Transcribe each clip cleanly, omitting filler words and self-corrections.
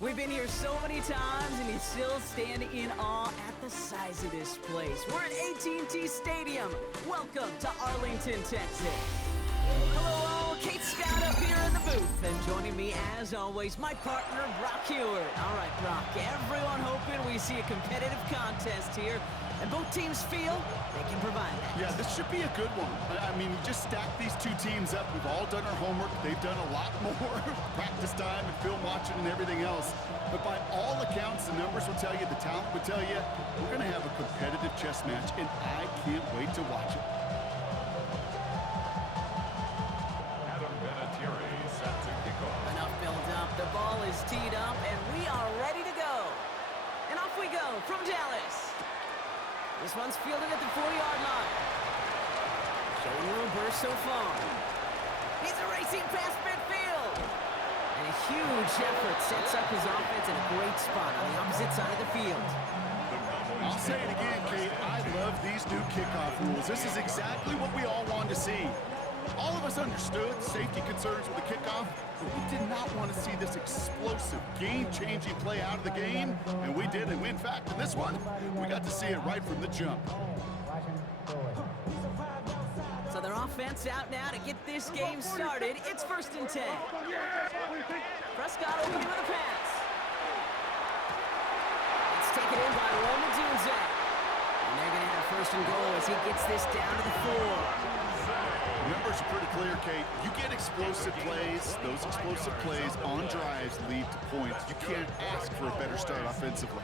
We've been here so many times, and you still stand in awe at the size of this place. We're at AT&T Stadium. Welcome to Arlington, Texas. Hello all, Kate Scott up here in the booth, and joining me as always, my partner, Brock Heward. All right, Brock, everyone hoping we see a competitive contest here, and both teams feel they can provide that. Yeah, this should be a good one. I mean, you just stack these two teams up. We've all done our homework. They've done a lot more practice time and film watching and everything else. But by all accounts, the numbers will tell you, the talent will tell you, we're going to have a competitive chess match, and I can't wait to watch it. Enough build up. The ball is teed up, and we are ready to go. And off we go from Dallas. This one's fielded at the 40-yard line. Showing a little burst so far. He's a racing past midfield. And a huge effort sets up his offense in a great spot on the opposite side of the field. I'll say it again, Kate. I love these new kickoff rules. This is exactly what we all wanted to see. All of us understood safety concerns with the kickoff, but we did not want to see this explosive, game-changing play out of the game, and we did. And in fact, in this one, we got to see it right from the jump. So their offense out now to get this game started. It's 1st and 10. Prescott opening with a pass. It's taken in by Roman Dunze. And they're going to have 1st and goal as he gets this down to the 4. The numbers are pretty clear, Kate. You get explosive plays. Those explosive plays on drives lead to points. You can't ask for a better start offensively.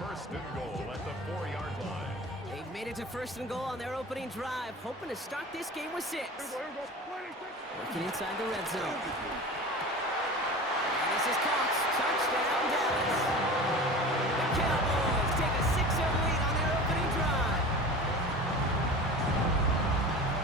First and goal at the 4-yard line. They've made it to 1st and goal on their opening drive, hoping to start this game with 6. Working inside the red zone. And this is caught. Touchdown, Dallas. The Cowboys take a 6-0 lead on their opening drive.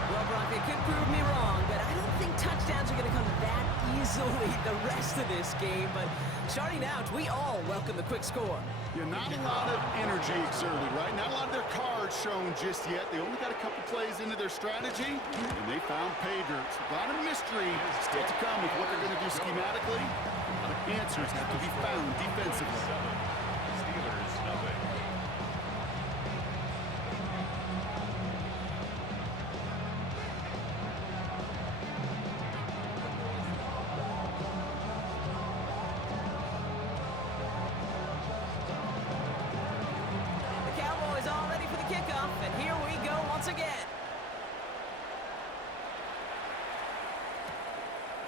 Well, Brock, it could prove me wrong, but I don't think touchdowns are going to come that easily the rest of this game. But starting out, we all welcome the quick score. Yeah, not a lot of energy exerted, right? Not a lot of their cards shown just yet. They only got a couple plays into their strategy, and they found pay dirt. A lot of mystery still to come with what they're going to do schematically. A lot of answers have to be found defensively. Steelers, nothing.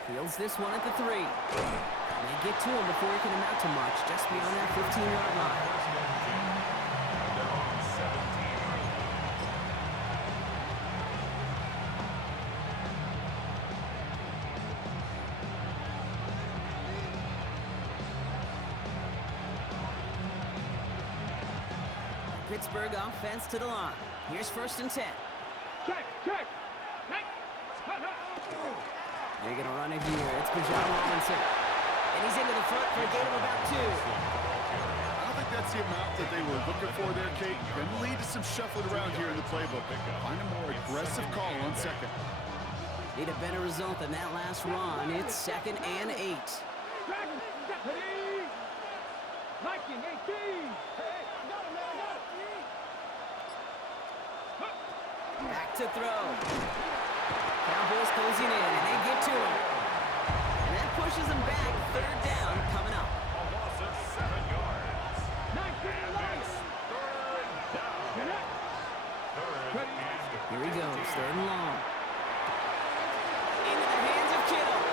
Fields this one at the 3. They get to him before he can amount to much, just beyond that 15-yard line. They're on 17. Pittsburgh offense to the line. Here's 1st and 10. Check. They're going to run it here. It's Bijan Robinson. And he's into the front for a gain of about 2. I don't think that's the amount that they were looking for there, Kate. Going to lead to some shuffling around here in the playbook. Find a more aggressive call on 2nd. Need a better result than that last run. It's 2nd and 8. Back to throw. Cowboys closing in, and they get to him. And that pushes them back. 3rd down coming up. A loss of 7 yards. It's 3rd down. 3rd and Here he goes, 3rd and long. Into the hands of Kittle.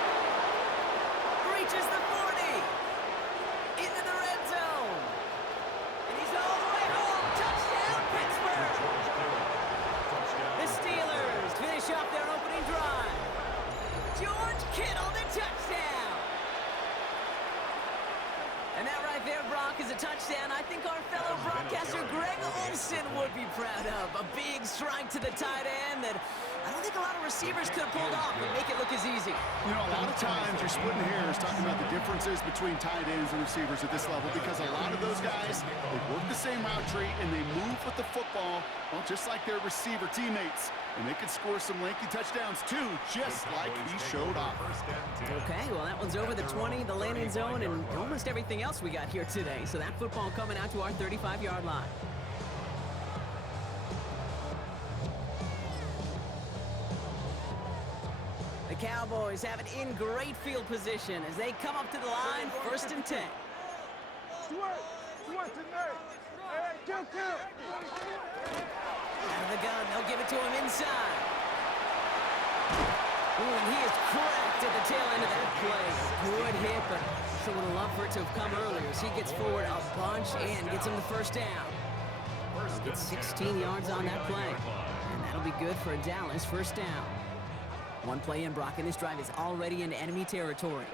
Reaches the 40. Into the red zone. And he's all the way home. Touchdown, Pittsburgh. The Steelers finish off their opening drive. George Kittle, the touchdown. And that right there, Brock, is a touchdown I think our fellow broadcaster Greg Olsen would be proud of. A big strike to the tight end that I don't think a lot of receivers could have pulled off and make it look as easy. You know, a lot of times you're splitting hairs talking about the differences between tight ends and receivers at this level because a lot of those guys, they work the same route tree and they move with the football, well, just like their receiver teammates. And they could score some lengthy touchdowns, too, just like he showed off. Okay, well, that one's over the 20, the landing zone, and almost everything else we got here today. So that football coming out to our 35-yard line. The Cowboys have it in great field position as they come up to the line, 1st and 10. Out of the gun, they'll give it to him inside. Ooh, and he is cracked at the tail end of that play. Good hit, but sure would have loved for it to have come earlier as he gets forward a bunch and gets him the 1st down. Gets 16 yards on that play, and that'll be good for Dallas 1st down. One play in, Brock, and this drive is already into enemy territory.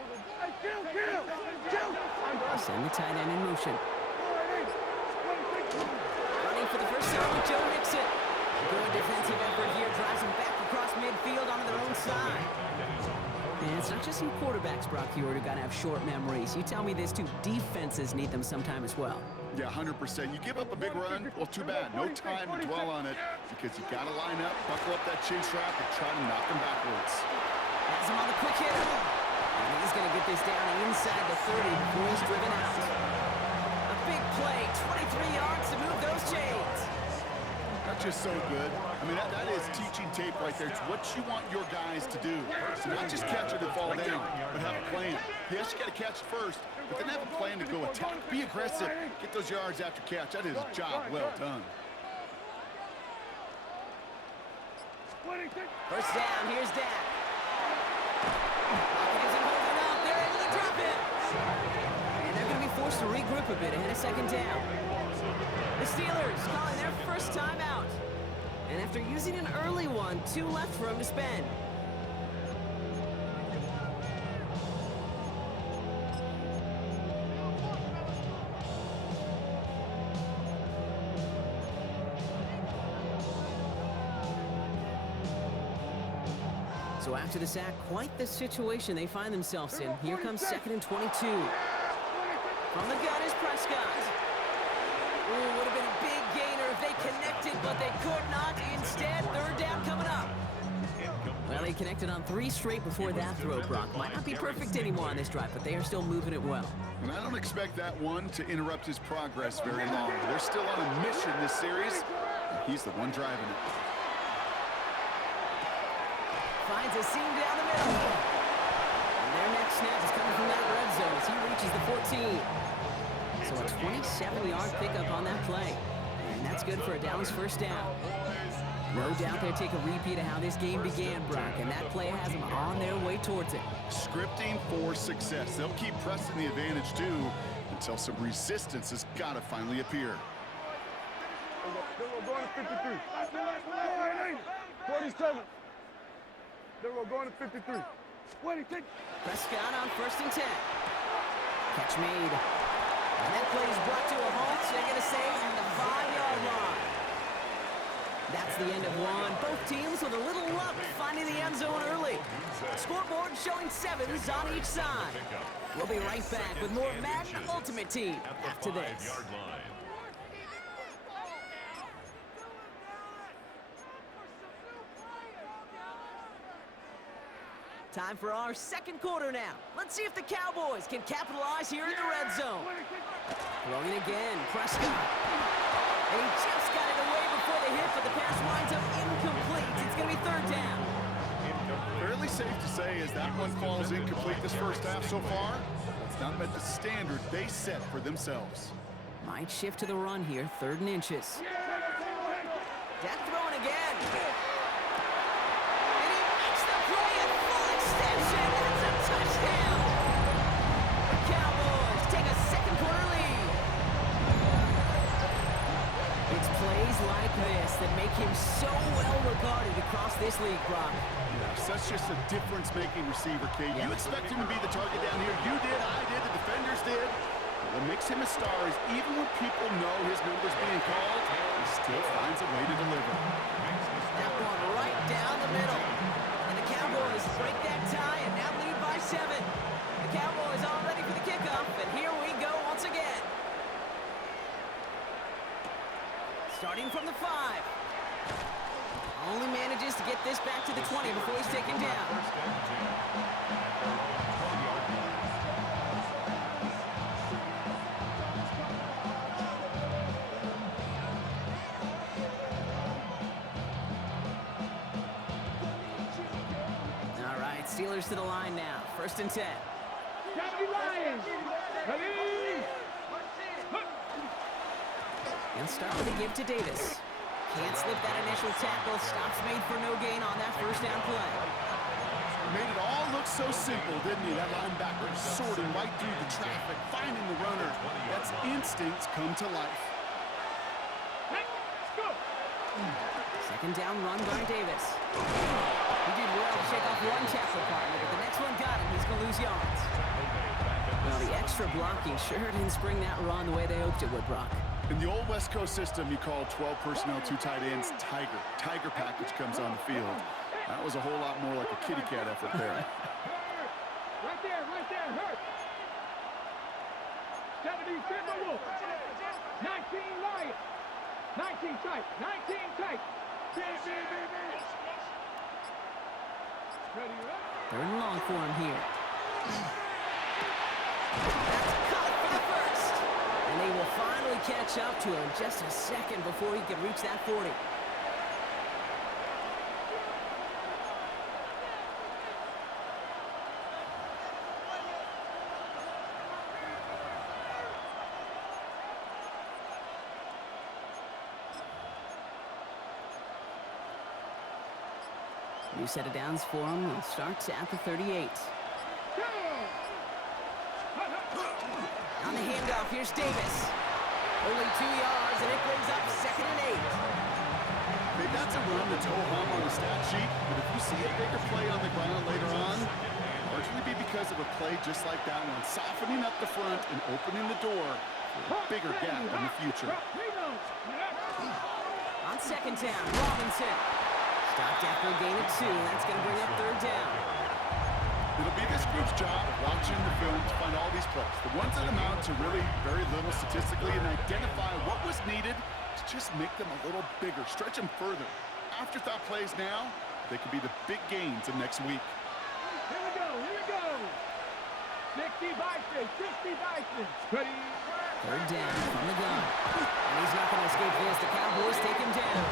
Send the tight end in motion. Running for the 1st down with Joe Mixon. Good defensive effort here, drives him back across midfield onto their own side. And it's not just some quarterbacks, Brock, who got to have short memories. You tell me this too, defenses need them sometime as well. Yeah, 100%. You give up a big run, well, too bad. No time to dwell on it because you got to line up, buckle up that chin strap, and try to knock him backwards. Has him on the quick hit. And he's going to get this down inside the 30 before he's driven out. A big play, 23 yards to move those chains. That's just so good. I mean, that is teaching tape right there. It's what you want your guys to do. So not just catch it and fall down, but have a plan. Yes, you got to catch it first, but then have a plan to go attack. Be aggressive. Get those yards after catch. That is a job well done. 1st down, here's Dak. Isn't holding up. They're able to drop it. And they're going to be forced to regroup a bit ahead of 2nd down. The Steelers calling their 1st time out. And after using an early one, 2 left for him to spend. So after the sack, quite the situation they find themselves in. Here comes 2nd and 22. From the gun is Prescott. Ooh, would have been a big gainer if they connected, but they could not. Instead, 3rd down coming up. Well, they connected on 3 straight before that throw, Brock. Might not be perfect anymore on this drive, but they are still moving it well. And I don't expect that one to interrupt his progress very long. They're still on a mission this series, and he's the one driving it. Finds a seam down the middle. And their next snap is coming from that red zone as he reaches the 14. So a 27-yard pickup on that play. And that's good for a Dallas 1st down. No doubt they'll take a repeat of how this game began, Brock, and that play has them on their way towards it. Scripting for success. They'll keep pressing the advantage, too, until some resistance has got to finally appear. They're going to 53. 47. They're going to 53. Prescott on 1st and 10. Catch made. And that play is brought to a halt, so they're going to say at the 5-yard line. That's the end of one. Both teams with a little luck finding the end zone early. Scoreboard showing 7s on each side. We'll be right back with more Madden Ultimate Team after this. Time for our 2nd quarter now. Let's see if the Cowboys can capitalize here in the red zone. Throwing again, Prescott. And he just got it away before the hit, but the pass winds up incomplete. It's going to be 3rd down. Fairly safe to say as that one falls incomplete this 1st half so far, it's not met the standard they set for themselves. Might shift to the run here, 3rd and inches. Dak throwing again. And he makes the play at full extension. That's a touchdown. The Cowboys take a 2nd quarter lead. It's plays like this that make him so well regarded across this league, Brock. Yes, that's just a difference-making receiver, Kate. You expect him to be the target down here. You did, I did, the defenders did. What makes him a star is even when people know his number's being called, he still finds a way to deliver. That one right down the middle. And the Cowboys break that tie and now lead by 7. The Cowboys all ready for the kickoff, and here we go once again. Starting from the 5. Only manages to Steelers to the line now. 1st and 10. He'll start with a give to Davis. Can't slip that initial tackle. Stops made for no gain on that 1st down play. Made it all look so simple, didn't he? That linebacker sorting right through the traffic, finding the runner. That's instincts come to life. 2nd down run by Davis. He did well to shake off one tackle partner, but the next one got him. He's going to lose yards. Well, the extra blocking sure didn't spring that run the way they hoped it would, Brock. In the old West Coast system, you call 12 personnel, 2 tight ends, Tiger. Tiger package comes on the field. That was a whole lot more like a kitty cat effort there. Right there, hurt. 70 Timberwolves. 19 Lions. 19 tight, 19 tight. Ready, right? 3rd and long for him here. That's caught for the 1st. And they will finally catch up to him just a second before he can reach that 40. New set of downs for him. It starts at the 38. On the handoff, here's Davis. Only 2 yards, and it brings up 2nd and 8. Hey, that's a run that's ho-hum on the stat sheet, but if you see a bigger play on the ground later on, largely be because of a play just like that one, softening up the front and opening the door for a bigger gap in the future. On 2nd down, Robinson. Stopped after a gain of 2. That's going to bring up 3rd down. It'll be this group's job watching the film to find all these plays. The ones that amount to really very little statistically and identify what was needed to just make them a little bigger, stretch them further. Afterthought plays now, they could be the big gains of next week. Here we go. 60 Bison. Ready. 3rd down from the gun. And he's not going to escape this. The Cowboys take him down.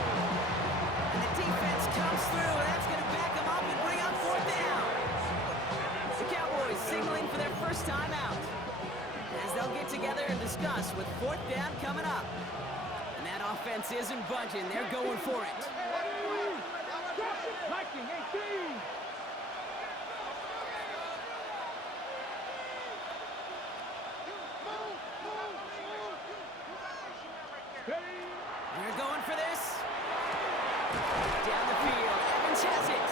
And the defense comes through. And that's going to back him up and bring up 4th down. The Cowboys signaling for their 1st time out. As they'll get together and discuss with 4th down coming up. And that offense isn't budging. They're going for it. Viking 18. They're going for this. Down the field. Evans has it.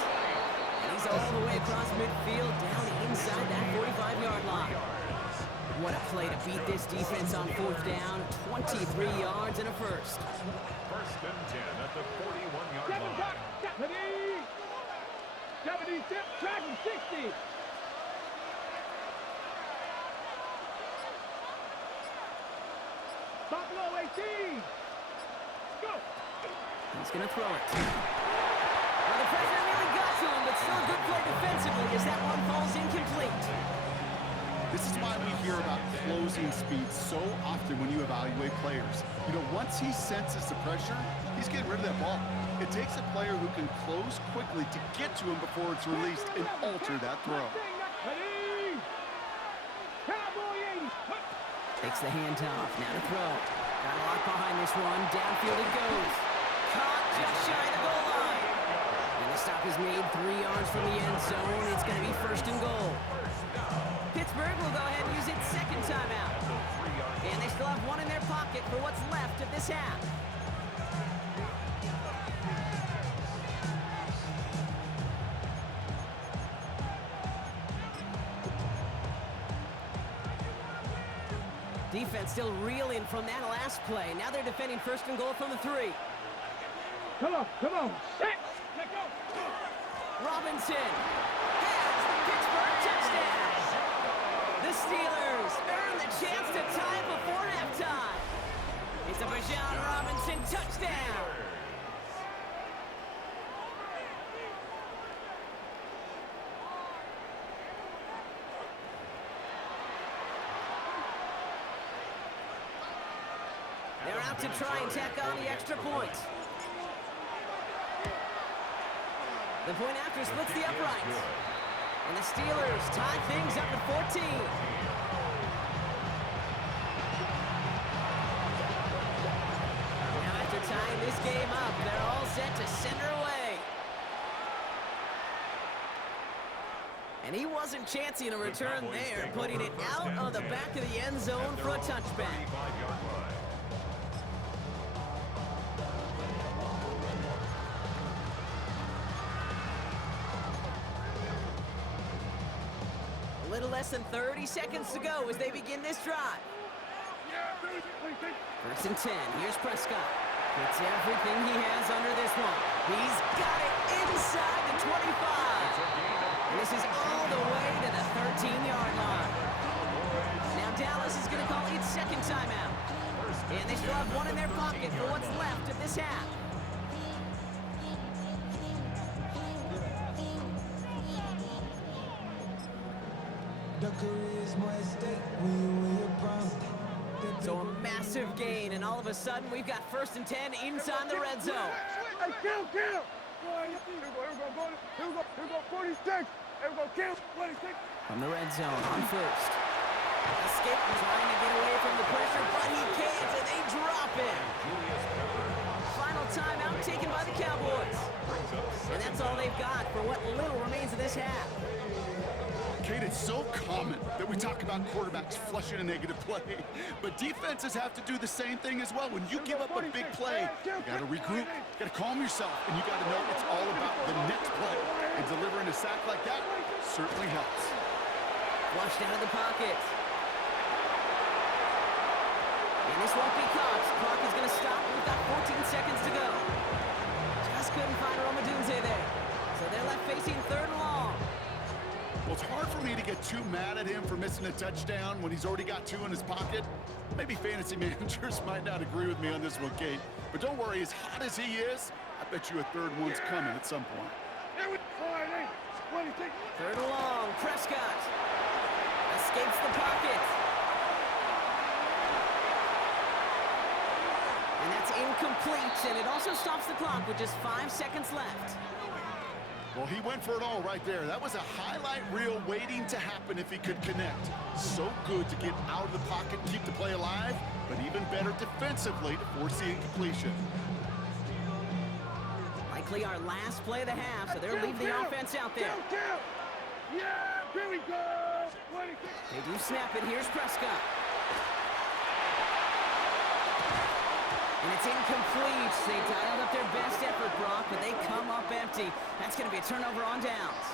And he's all the way across midfield, down inside that 45-yard line. What a play to beat this defense on 4th down. 23 yards and a 1st. 1st and 10 at the 41-yard line. 70 step, tracking 60. Buffalo 18. Go. He's going to throw it. Well, the pressure really got to him, but still a good play defensively as that one falls incomplete. This is why we hear about closing speed so often when you evaluate players. You know, once he senses the pressure, he's getting rid of that ball. It takes a player who can close quickly to get to him before it's released and alter that throw. Ready. Cowboy 80. Takes the handoff. Now to throw. Got a lot behind this one. Downfield it goes. Caught just shy of the goal line. And the stop is made 3 yards from the end zone. It's going to be 1st and goal. Pittsburgh will go ahead and use its 2nd timeout. And they still have one in their pocket for what's left of this half. Defense still reeling from that last play. Now they're defending 1st and goal from the 3. Come on. Set. Let go. Robinson has the Pittsburgh touchdown. The Steelers earn the chance to tie before halftime. It's a Bijan Robinson touchdown. They're out to try and tack on the extra point. The point after splits the uprights. And Steelers tie things up at 14. Now after tying this game up, they're all set to send her away. And he wasn't chancing a return there, putting it out of the back of the end zone for a touchback. A little less than 30 seconds to go as they begin this drive. First and 10, here's Prescott. Puts everything he has under this one. He's got it inside the 25. And this is all the way to the 13-yard line. Now Dallas is going to call its second timeout. And they still have one in their pocket for what's left of this half. So a massive gain, and all of a sudden we've got first and 10 inside the red zone. Hey, kill! Here we go, 46. Here we go, kill, 26. From the red zone, on first. Escape trying to get away from the pressure, but he can't, and they drop him. Final timeout taken by the Cowboys. And that's all they've got for what little remains of this half. Kate, it's so common that we talk about quarterbacks flushing a negative play, but defenses have to do the same thing as well. When you give up a big play, you got to regroup, you got to calm yourself, and you got to know it's all about the next play. And delivering a sack like that certainly helps. Flushed out of the pocket. And this won't be caught. Clock is going to stop. We've got 14 seconds to go. Just couldn't find Romadunze there. So they're left facing third and long. Well, it's hard for me to get too mad at him for missing a touchdown when he's already got two in his pocket. Maybe fantasy managers might not agree with me on this one, Kate. But don't worry, as hot as he is, I bet you a third one's coming at some point. Third and long, Prescott escapes the pocket. And that's incomplete, and it also stops the clock with just 5 seconds left. Well, he went for it all right there. That was a highlight reel waiting to happen if he could connect. So good to get out of the pocket and keep the play alive, but even better defensively to force the incompletion. Likely our last play of the half, so they'll leave the offense out there. Yeah, here we go. 26. They do snap it. Here's Prescott. And it's incomplete. They dialed up their best effort, Brock, but they come up empty. That's going to be a turnover on downs.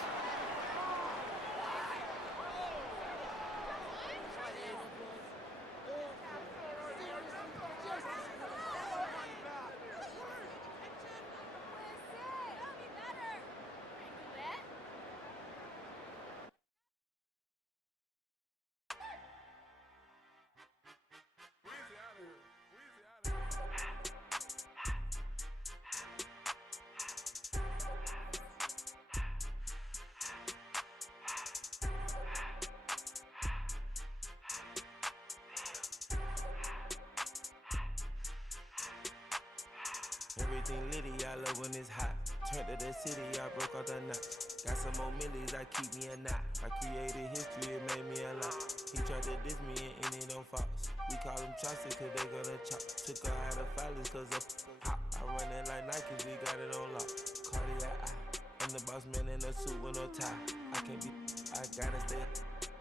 Everything litty, I love when it's hot. Turned to the city, I broke all the knots. Got some more millies, I keep me a knot. I created history, it made me a lot. He tried to diss me and it don't false. We call them chopsticks cause they gonna chop. Took her out of filers cause of hot. I run it like Nike, we got it on lock. Cardiac eye. I'm the boss man in a suit with no tie. I can't be, I gotta stay.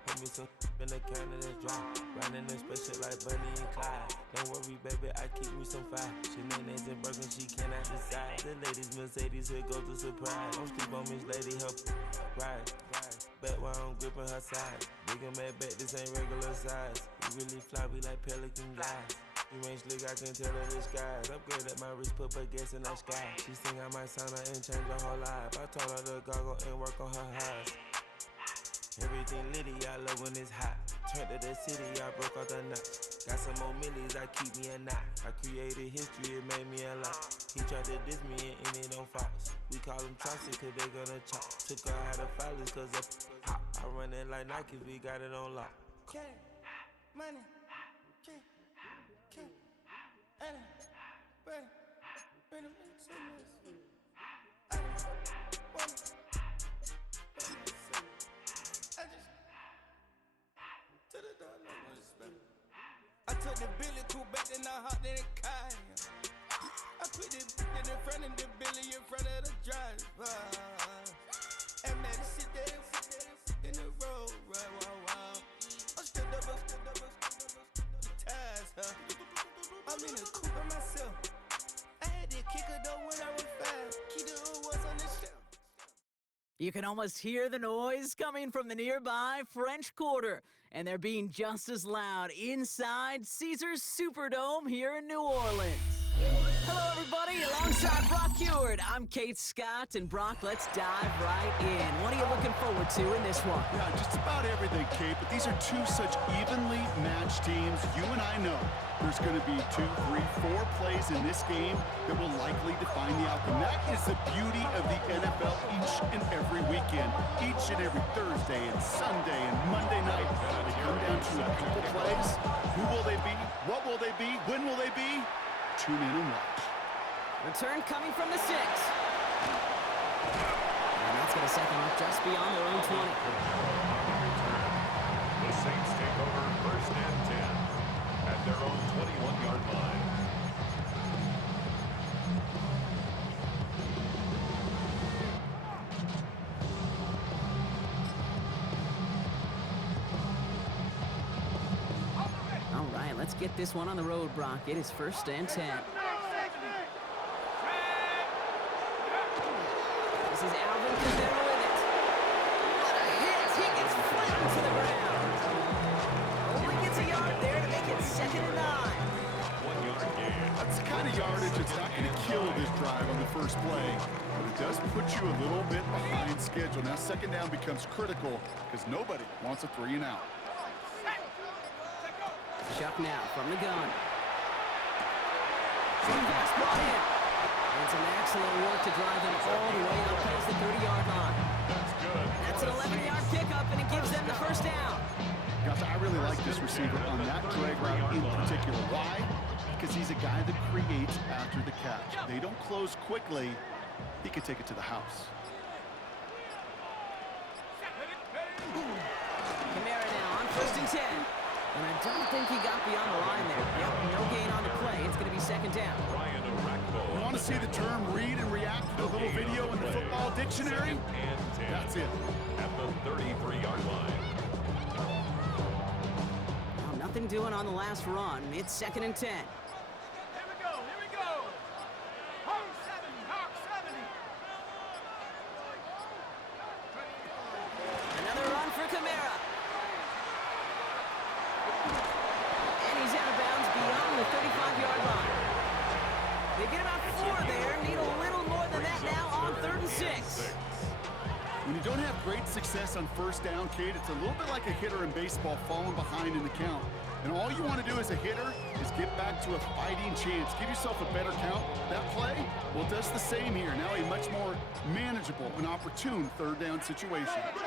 Hold me some in the counter that's dry. Riding the special like Bunny and Clyde. Don't worry, baby, I keep me some fire. Shenanigans and Birkin, she cannot decide. The ladies Mercedes, here goes the surprise. Don't sleep on Miss Lady, help ride. Bet while I'm gripping her side. Big and mad bet, this ain't regular size. We really fly, we like pelican guys. You ain't slick, I can tell her the skies. Upgrade at my wrist, put her gas in the sky. She think I might sign her and change her whole life. I told her to goggle and work on her highs. Everything litty, I love when it's hot. Turned to the city, I broke all the knots. Got some more millies, I keep me a knot. I created history, it made me a lot. He tried to diss me and it don't false. We call them chopsticks cause they gonna chop. Took her out of filers cause of hot. I run it like Nike, we got it on lock. Money, money, then I hopped in the car. I put it in front of the Billy in front of the driver. And man, sit there in the road, right, wow. I'm still double, ties, huh? I'm in the coupe by myself. I had to kick her though when I was 5. Key to who was on the shelf. You can almost hear the noise coming from the nearby French Quarter, and they're being just as loud inside Caesars Superdome here in New Orleans. Hello, everybody. Alongside Brock Ewart, I'm Kate Scott, and Brock, let's dive right in. What are you looking forward to in this one? Yeah, just about everything, Kate, but these are two such evenly matched teams. You and I know there's going to be 2, 3, 4 plays in this game that will likely define the outcome. That is the beauty of the NFL each and every weekend, each and every Thursday and Sunday and Monday night. They come down to a couple plays. Who will they be? What will they be? When will they be? Tune in and watch. Return coming from the 6. And that's going to set them up just beyond their own 20. The Saints take over 1st and 10 at their own 21-yard line. All right, let's get this one on the road, Brock. It is 1st and 10. This is Alvin Kamara with it. What a hit! He gets flattened to the ground. Only gets a yard there to make it 2nd and 9. 1-yard gain. That's the kind of yardage that's not going to kill this drive on the first play, but it does put you a little bit behind schedule. Now 2nd down becomes critical because nobody wants a 3 and out. Chuck now from the gun. Some pass brought in. And some excellent work to drive them all the way up past the 30-yard line. That's good. That's an 11-yard pickup, and it gives them the 1st down. Guys, I really like this receiver on that drag route in particular. Why? Because he's a guy that creates after the catch. They don't close quickly. He could take it to the house. Kamara now on 1st and 10. And I don't think he got beyond the line there. Yep, no gain on the play. It's going to be 2nd down. You want to see the term read and react to the little video in the football dictionary? That's it. At the 33-yard line. Well, nothing doing on the last run. It's 2nd and 10. Here we go. Hawk 70. Another run for Kamara. And he's out of bounds beyond the 35-yard line. They get about 4 there. Need a little more than that now on 3rd and 6. When you don't have great success on 1st down, Kate, it's a little bit like a hitter in baseball falling behind in the count. And all you want to do as a hitter is get back to a fighting chance. Give yourself a better count. That play, well, does the same here. Now a much more manageable and opportune 3rd down situation. 3rd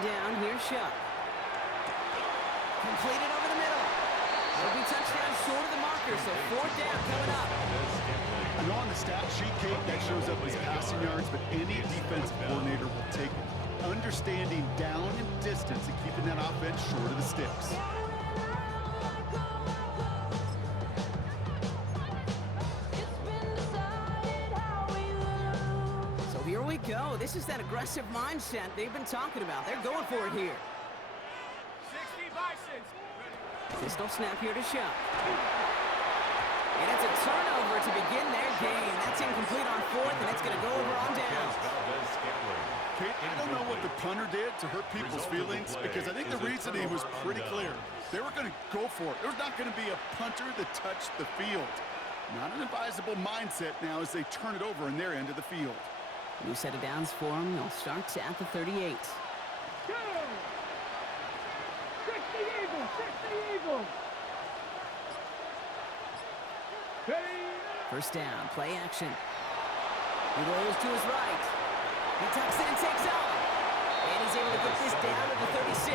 down, here's Shuck. Completed over the middle. It'll be touchdown short of the marker, so 4th down coming up. I know on the stat sheet, Kate, that shows up as passing yards, but any defensive coordinator will take it. Understanding down and distance and keeping that offense short of the sticks. So here we go. This is that aggressive mindset they've been talking about. They're going for it here. 60 Bisons. Pistol snap here to Shuck. And it's a turnover to begin their game. That's incomplete on 4th, and it's going to go over on downs. Kate, I don't know what the punter did to hurt people's feelings because I think the reasoning was pretty clear. They were going to go for it. There's not going to be a punter that touched the field. Not an advisable mindset now as they turn it over in their end of the field. New set of downs for them. They'll start at the 38. Go! 60 Eagles. Ready? 1st down, play action. He rolls to his right. He tucks it and takes off. And he's able to get this down to the 36.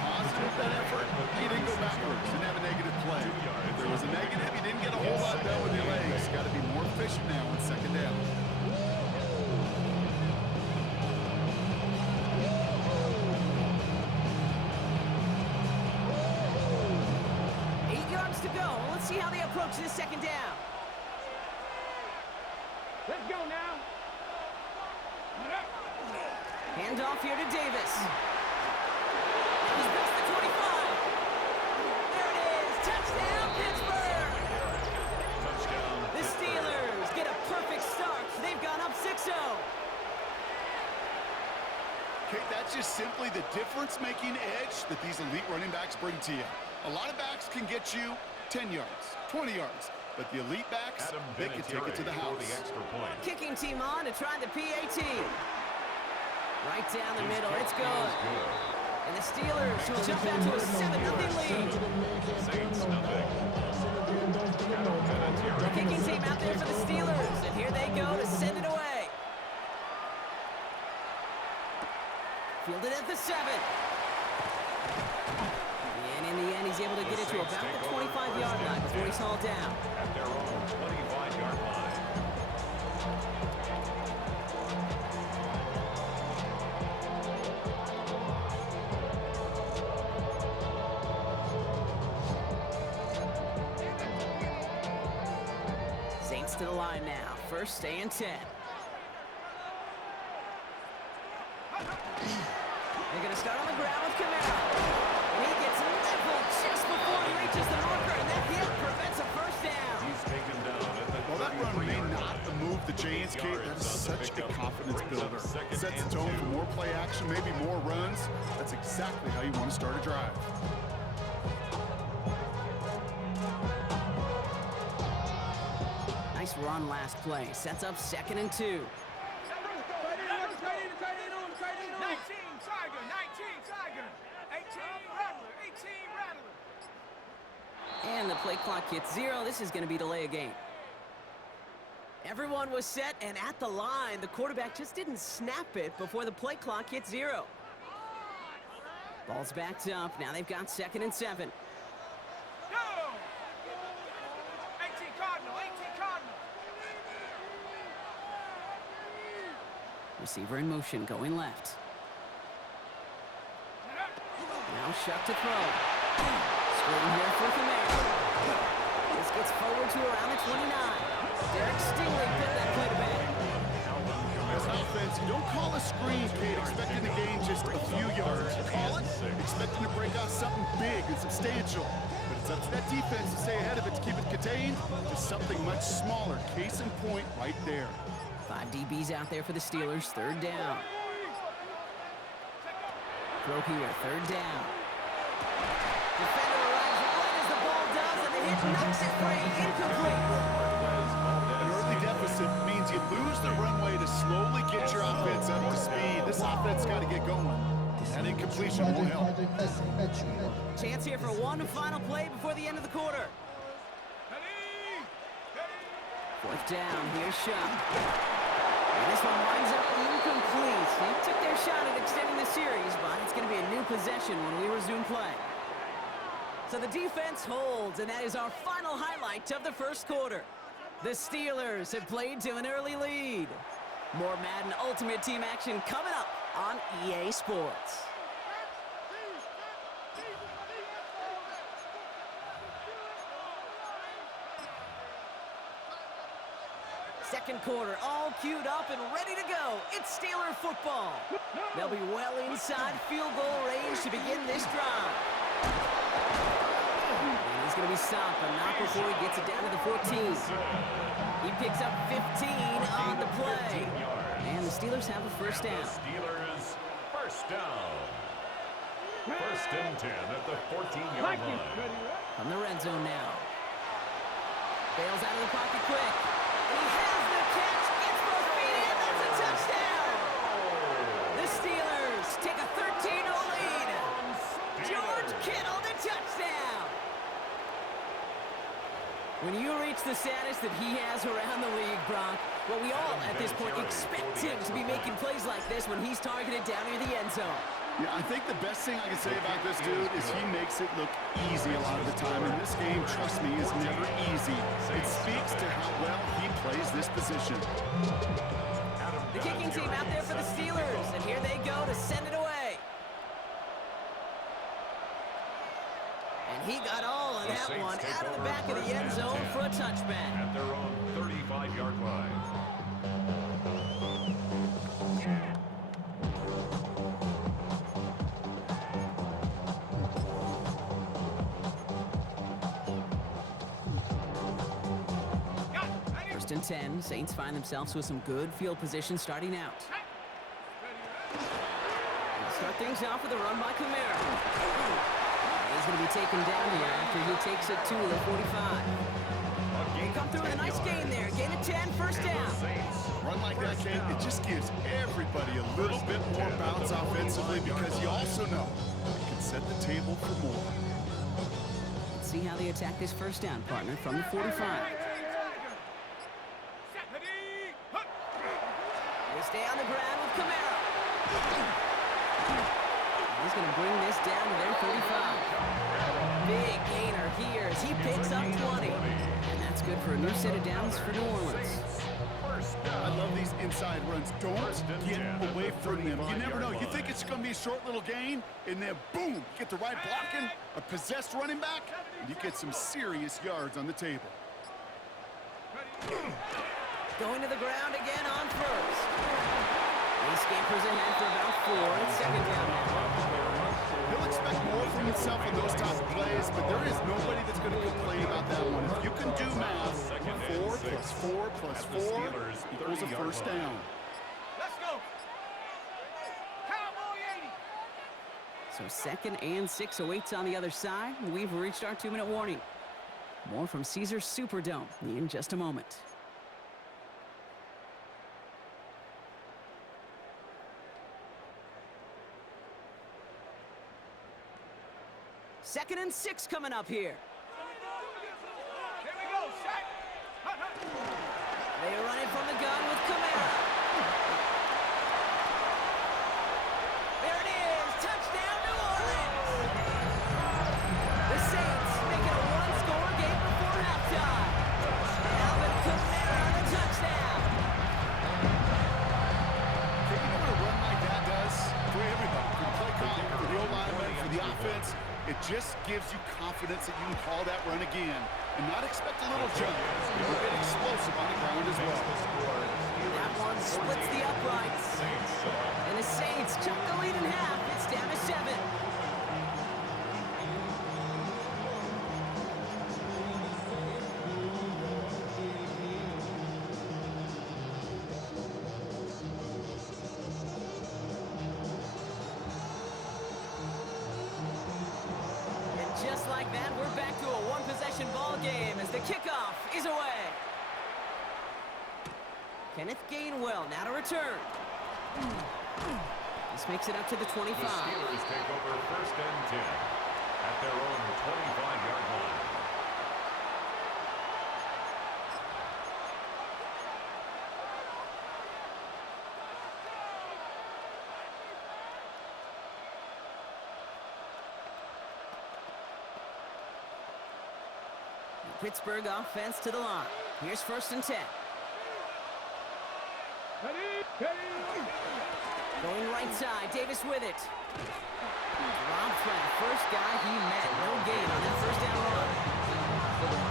Positive that effort. He didn't go backwards. Didn't have a negative play. If there was a negative, he didn't get a whole lot done with the legs. Got to be more efficient now on 2nd down. to go. Let's see how they approach this second down. Let's go now. Handoff here to Davis. He's past the 25. There it is. Touchdown, Pittsburgh. Touchdown. The Steelers get a perfect start. They've gone up 6-0. Kate, that's just simply the difference-making edge that these elite running backs bring to you. A lot of backs can get you 10 yards, 20 yards, but the elite backs, they can take it to the house. The extra point. Kicking team on to try the PAT. Right down the middle, it's good. And the Steelers will jump out to a 7-0 lead. Saints nothing. The kicking team out there for the Steelers, and here they go to send it away. Fielded at the 7. And in the end, he's able to get it to about the 25-yard line before he's hauled down. At their own 25-yard line. Saints to the line now. First and 10. They're going to start on the ground with Camara. And he gets leveled just before he reaches the marker, and that hit prevents a first down. He's taken down at the Well, that run may 33-yard not line. move the chains, Kate. That is such a confidence builder. Sets the tone for more play action, maybe more runs. That's exactly how you want to start a drive. Nice run last play. Sets up 2nd and 2. 19 Tiger, 19 Tiger, 18 Rattler, 18 Rattler. And the play clock hits 0. This is going to be delay a game. Everyone was set, and at the line, the quarterback just didn't snap it before the play clock hit 0. Ball's backed up. Now they've got 2nd and 7. Go! 18 Cardinal, 18 Cardinal. Receiver in motion, going left. Now Shuck to throw. Screen here for Camara. This gets forward to around the 29. Derek Stingley put that play to bed. As offense, you don't call a screen, Kate, expecting to gain just a few yards. You call it expecting to break out something big and substantial. But it's up to that defense to stay ahead of it, to keep it contained to something much smaller. Case in point right there. 5 DBs out there for the Steelers. 3rd down. Throw here, 3rd down. Defender arrives right as the ball does, and the hit knocks it free. Incomplete. An early deficit means you lose the runway to slowly get your offense up to speed. This offense got to get going. That incompletion won't help. Chance here for one final play before the end of the quarter. 4th down, here's Shuck. And this one winds up incomplete. They took their shot at extending the series, but it's going to be a new possession when we resume play. So the defense holds, and that is our final highlight of the first quarter. The Steelers have played to an early lead. More Madden Ultimate Team action coming up on EA Sports. Second quarter, all queued up and ready to go. It's Steeler football. They'll be well inside field goal range to begin this drive. And he's going to be stopped, but not before he gets it down to the 14. He picks up 15 on the play. And the Steelers have a first down. Steelers first down. 1st and 10 at the 14-yard line. From the red zone now. Bails out of the pocket quick. And he has the catch, gets both feet in, that's a touchdown! The Steelers take a 13-0 lead. George Kittle, the touchdown! When you reach the status that he has around the league, Brock, well, we all at this point expect him to be making plays like this when he's targeted down near the end zone. Yeah, I think the best thing I can say about this dude is he makes it look easy a lot of the time. And this game, trust me, is never easy. It speaks to how well he plays this position. The kicking team out there for the Steelers, and here they go to send it away. And he got all on that that Saints one take out of the over back of the first end and zone 10 for a touchback. at their own 35-yard line. First and 10, Saints find themselves with some good field position starting out. They'll start things off with a run by Kamara. He's going to be taken down here after he takes it to the 45. They come through with a nice gain there. Gain of 10, first down. Run like that, Kate, it just gives everybody a little bit more bounce offensively because you also know it can set the table for more. Let's see how they attack this first down, partner, from the 45. They stay on the ground with Kamara. He's going to bring this down to their 35. Big gainer here as he picks up 20. And that's good for a new set of downs for New Orleans. I love these inside runs. Don't get away from them. You never know. You think it's going to be a short little gain, and then boom, get the right blocking, a possessed running back, and you get some serious yards on the table. Going to the ground again on first. He scampers ahead for about 4. It's second down now. He'll expect more from himself on those type of plays, but there is nobody that's going to complain about that one. If you can do math, 4 plus 4 plus 4 equals a first down. Let's go. Cowboy 80. So second and 6 awaits on the other side. We've reached our 2-minute warning. More from Caesars Superdome in just a moment. Second and 6 coming up here. Here we go, set. They run it from the gun with Kamara. There it is. Touchdown, New Orleans. The Saints make it a one-score game before halftime. Alvin Kamara on the touchdown. You know what a run like that does for everybody? For the play call, for the O-lineman, for the offense. It just gives you confidence that you can call that run again and not expect a little jump. You'll get explosive on the ground as well. That one splits the uprights. And the Saints chop the lead in half. It's down to 7. Just like that, we're back to a one-possession ball game as the kickoff is away. Kenneth Gainwell now to return. This makes it up to the 25. The Steelers take over first and 10 at their own 25-yard line. Pittsburgh offense to the line. Here's first and 10. Going right side, Davis with it. Rob Pratt, first guy he met. No gain on that first down run.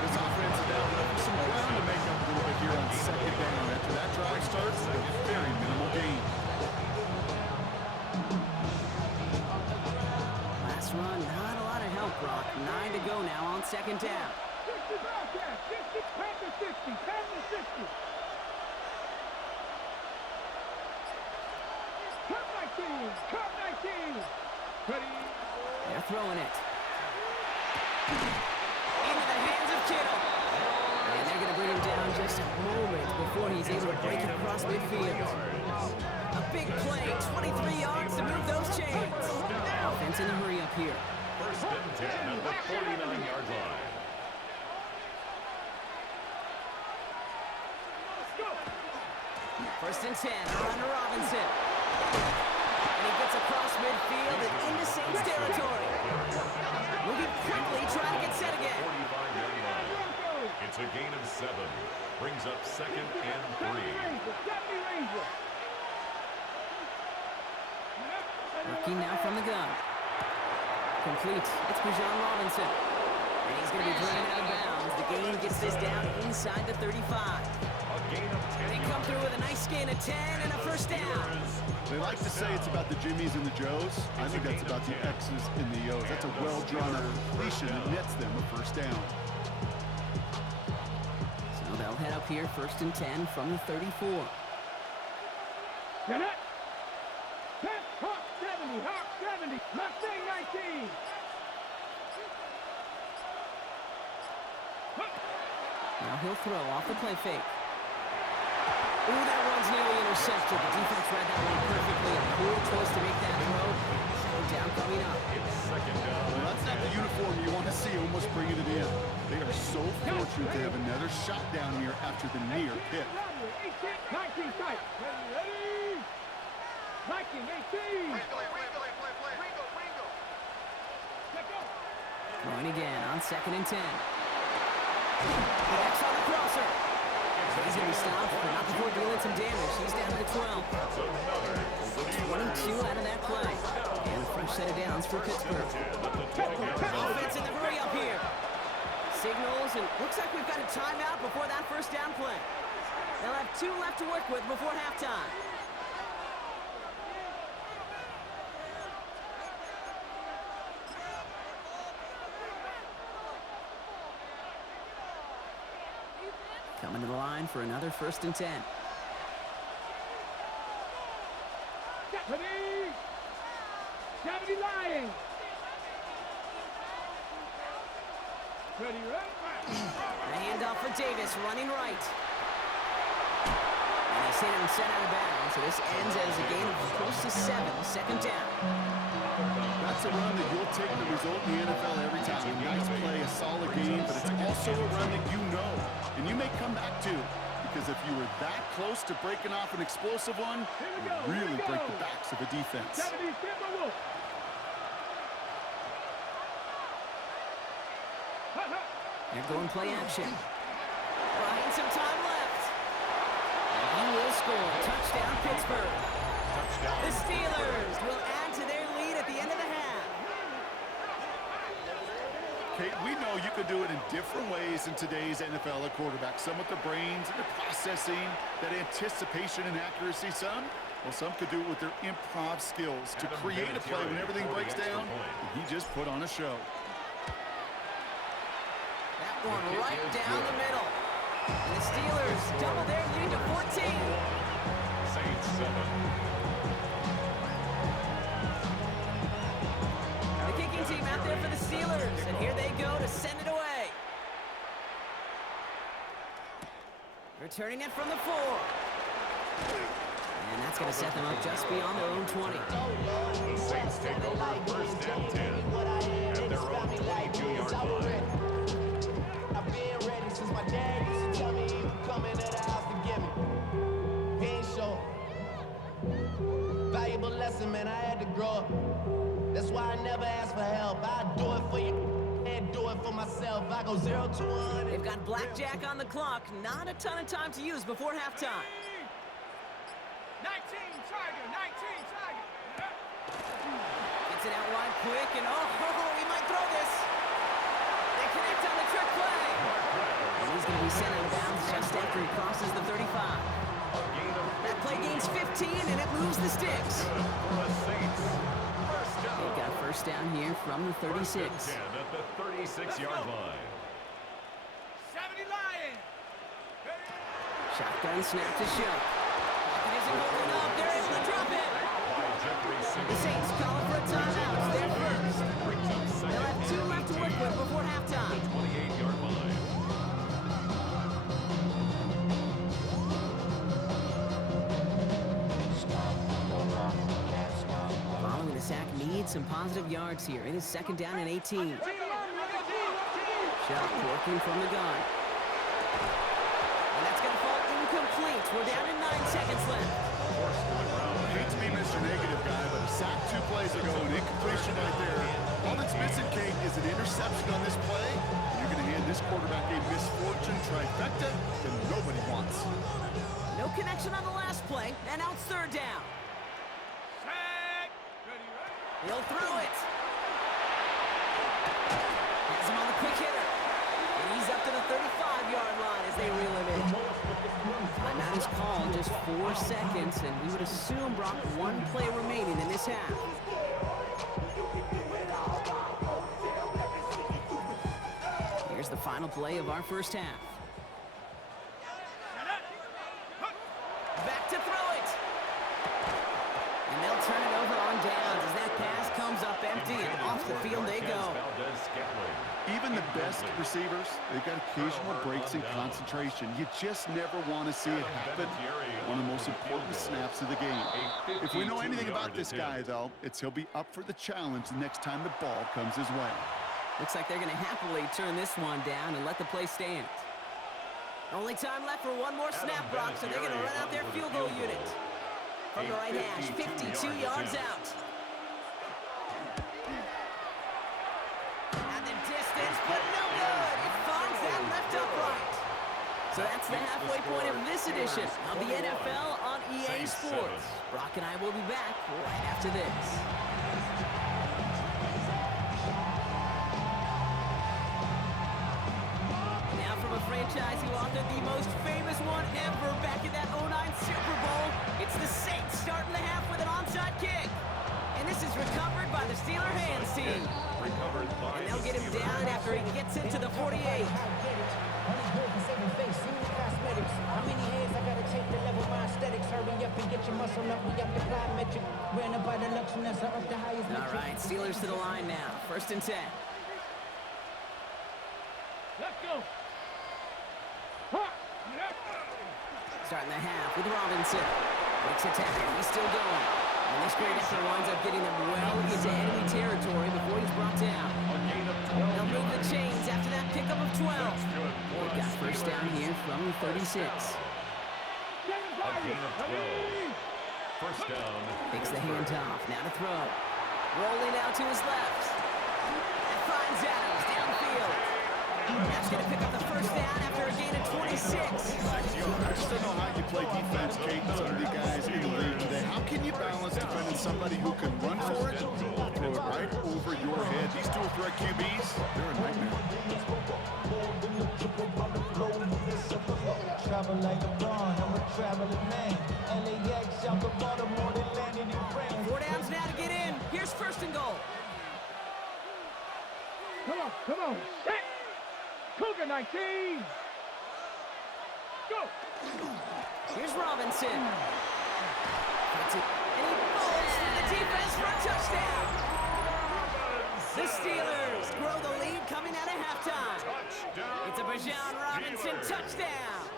This offense is down looking some ground to make up a little bit here on second down. After that drive starts, a very minimal gain. Last run, not a lot of help, Brock. 9 to go now on second down. 60 back there. 60, pass to 60, pass to 60. Cut 19, cut 19. Ready? They're throwing it. Into the hands of Kittle. And they're going to bring him down just a moment before he's able to break it across midfield. A big play, 23 yards to move those chains. Offense in a hurry up here. First and 10 at the 49-yard line. First and 10, around to Robinson. And he gets across midfield and into Saints territory. Moving quickly, trying to get set again. 45-yard line. It's a gain of 7. Brings up second and 3. Working now from the gun. Complete. It's Bijan Robinson. And he's going to be running out of bounds. The gain gets this down inside the 35. A gain of 10 They come through with a nice gain of 10 and a first down. They like to say it's about the Jimmies and the Joes. I think that's about the X's and the O's. That's a well-drawn-up completion that nets them a first down. So they'll head up here, 1st and 10 from the 34. Get it. Hawk 70, Hawk 70, Mustang 19. Now he'll throw off the play fake. Ooh, that one's nearly intercepted. The defense read that one perfectly. A cool choice to make that throw. Second down coming up. It's second down. Well, that's not the uniform you want to see almost bringing it in. They are so fortunate to have another shot down here after the near pick. 19 tight. Ready? 19, 18. Throwing again on 2nd and 10. X on the crosser. He's going to be stopped, but not before dealing some damage. He's down to the 12. 22 out of that play. And a fresh set of downs for Pittsburgh. Offense in the hurry up here. Signals, and looks like we've got a timeout before that first down play. They'll have 2 left to work with before halftime. Coming to the line for another 1st and 10. Deputy lying. Ready, The handoff for Davis, running right. And he's hit him set out of bounds, so this ends as a gain of close to 7, 2nd down. That's a run that you'll take the result in the NFL every time. A nice play, a solid game, but it's also a run that you know, and you may come back to, because if you were that close to breaking off an explosive one, it would really break the backs of a defense. They're going play action. Buying some time left. And he will score. Touchdown, Pittsburgh. The Steelers will add to their lead at the end of the half. Kate, we know you can do it in different ways in today's NFL at quarterback. Some with the brains and the processing, that anticipation and accuracy. Some could do it with their improv skills to create a play when everything breaks down. And he just put on a show. That one right down the middle. And the Steelers double their lead to 14. Saints 7. The kicking team out there for the Steelers, and here they go to send it away. Returning it from the 4. And that's going to set them up just beyond their own 20. The Saints take over 1st and 10 at their own 22-yard line. I've been ready since my dad used to tell me he would come into the house to get me. He ain't show. Valuable lesson, man, I had to grow up. That's why I never ask for help. I do it for you and do it for myself. I go 0 to 100. They've got blackjack on the clock. Not a ton of time to use before halftime. 19 Tiger, 19 Tiger. Gets it out wide quick, and he might throw this. They connect on the trick play. And he's going to be sent out of bounds just after he crosses the 35. That play gains 15, and it moves the sticks. They've got 1st down here from the 36. 10 at the 36-yard line. 70 Lion. Shotgun snap to show. It isn't holding up. They're able to drop it. The Saints call it for a timeout. It's their first. They'll have 2 left to work with before halftime. 28-yard line. Following the sack needs some positive yards here. It is 2nd down and 18. Shot working from the gun. And that's going to fall incomplete. We're down to 9 seconds left. I hate to be Mr. Negative guy, but a sack 2 plays ago, an incompletion right there. All that's missing, Kate, is an interception on this play. You're going to hand this quarterback a misfortune trifecta that nobody wants. No connection on the last play, and now it's 3rd down. He'll throw it. Has him on the quick hitter. to the 35-yard line as they reel him in. Timeout is called, just 4 seconds, and we would assume, Brock, 1 play remaining in this half. Here's the final play of our first half. Back to throw it. And they'll turn it over on downs as that pass comes up empty and off the field they go. Even the best receivers, they've got occasional breaks in concentration. You just never want to see it happen. One of the most important snaps of the game. If we know anything about this guy, though, it's he'll be up for the challenge the next time the ball comes his way. Looks like they're going to happily turn this one down and let the play stand. Only time left for one more snap, Brock, so they're going to run out their field goal unit. From the right hash, 52 yards out. And the distance, but no good. It finds that left upright. So that's the halfway point of this edition of the NFL on EA Sports. Brock and I will be back right after this. A franchise who authored the most famous one ever back in that 09 Super Bowl. It's the Saints starting the half with an onside kick. And this is recovered by the Steeler hands team. And they'll get him down after he gets into the 48. How many hands I gotta take to level my aesthetics? Hurry up and get your muscle up. We got the plyometric. Ran up by the luxury, so up the highest metric. All right, Steelers to the line now. 1st and 10. Let's go. Starting the half with Robinson. Makes a tackle. He's still going. And this great effort winds up getting them well into enemy territory before he's brought down. They'll move the chains after that pickup of 12. They've got first down here from the 36. A gain of 12. First down. Takes the handoff. Now to throw. Rolling out to his left. And finds Adams downfield. That's going to pick up the first down after a gain of 26. I just don't know how you play defense, Kate, with some of the guys in the league today. How can you balance defending somebody who can run for it or throw it right over your head? These dual threat QBs, they're a nightmare. Travel like LeBron, I'm a traveling man. LAX, out the Baltimore, they landed in France. 4 downs now to get in. Here's 1st and goal. Come on. Set. Cougar 19. Go. Here's Robinson. And he falls through the defense for a touchdown. The Steelers grow the lead coming out of halftime. It's a Bijan Robinson touchdown.